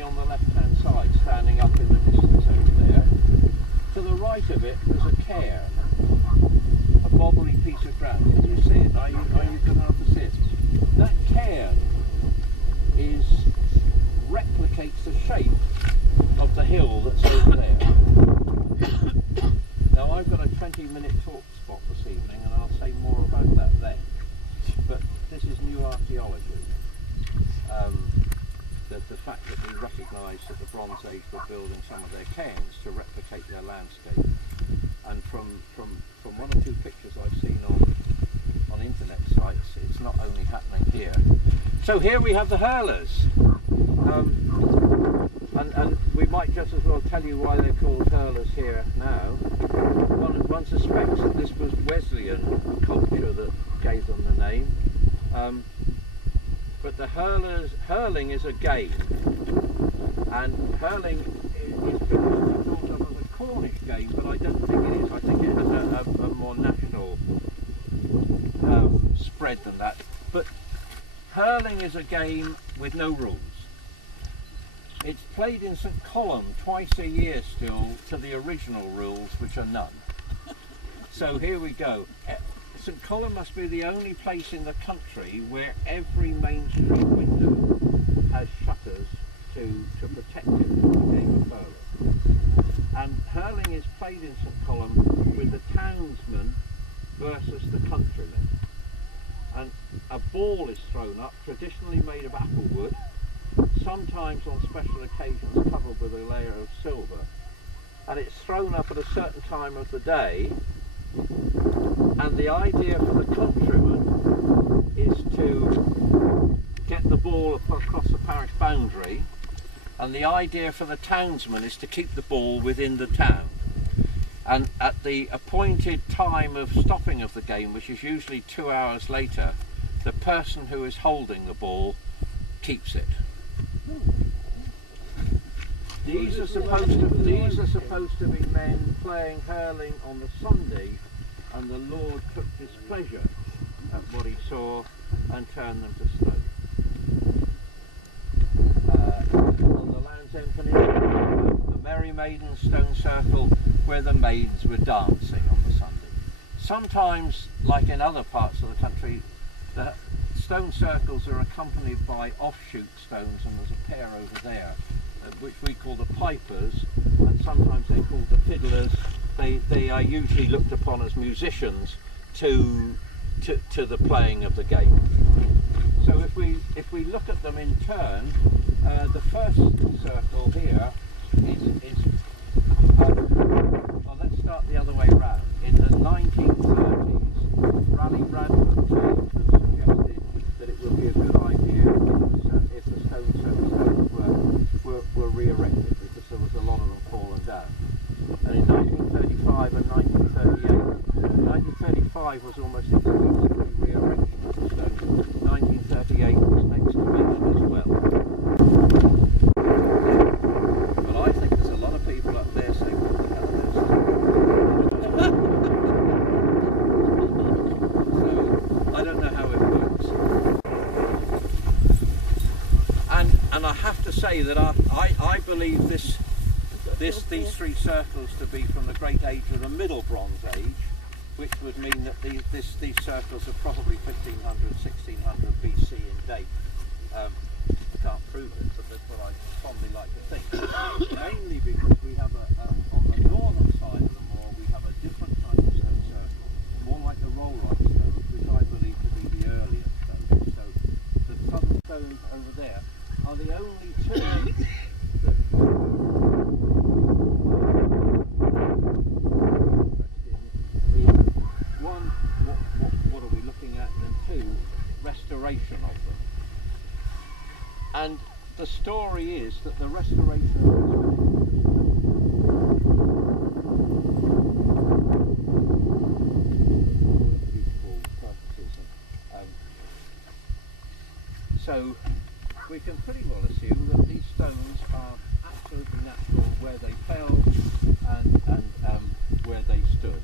me on the left-hand side, standing up in the distance over there. To the right of it, there's a cairn, a bobbly piece of ground. Can you see it? Are you going to have to see it? That cairn replicates the shape of the hill that's over there. Now I've got a 20-minute talk spot this evening, and I'll say more about that then. But this is new archaeology. The fact that we recognise that the Bronze Age were building some of their cairns to replicate their landscape. And from one or two pictures I've seen on internet sites, it's not only happening here. So here we have the hurlers. And we might just as well tell you why they're called hurlers here now. One suspects that this was Wesleyan culture that gave them the name. But the hurling is a game, and hurling is traditionally thought of as a Cornish game, but I don't think it is. I think it has a more national spread than that. But hurling is a game with no rules. It's played in St Column twice a year still, to the original rules, which are none. So here we go. St Column must be the only place in the country where every main street window has shutters to protect it from the game of hurling. And hurling is played in St Column with the townsman versus the countryman. And a ball is thrown up, traditionally made of apple wood, sometimes on special occasions covered with a layer of silver. And it's thrown up at a certain time of the day. And the idea for the countryman is to get the ball across the parish boundary, and the idea for the townsman is to keep the ball within the town. And at the appointed time of stopping of the game, which is usually 2 hours later, the person who is holding the ball keeps it. These are supposed to be men playing hurling on the Sunday, and the Lord took displeasure at what he saw and turned them to stone. On the Land's End Peninsula, the Merry Maidens Stone Circle, where the maids were dancing on the Sunday. Sometimes, like in other parts of the country, the stone circles are accompanied by offshoot stones, and there's a pair over there, which we call the pipers, and sometimes they're called the fiddlers. They are usually looked upon as musicians to the playing of the game. So if we look at them in turn, the first circle here is well, let's start the other way around. In the 1930s, Raleigh Bradford came and suggested that it would be a good idea if the stone circles were re-erected, because there was a lot of them fallen down. And in 1935 and 1935 was almost exclusively re-erection of the stone. 1938 was an excavation as well. But I think there's a lot of people up there saying, what the hell is this? So I don't know how it works. And I have to say that I believe these three circles to be from the Great Age of the Middle Bronze Age, which would mean that these circles are probably 1500, 1600 BC in date. I can't prove it, but that's what I fondly like to think. Mainly because we have on the northern side of the moor, we have a different type of stone circle, more like the rollright stones, which I believe to be the earlier stones. So the southern stones over there are the only two that one, what are we looking at, and two, restoration of them. And the story is that the restoration of so we can pretty well assume that these stones are absolutely natural where they fell and where they stood.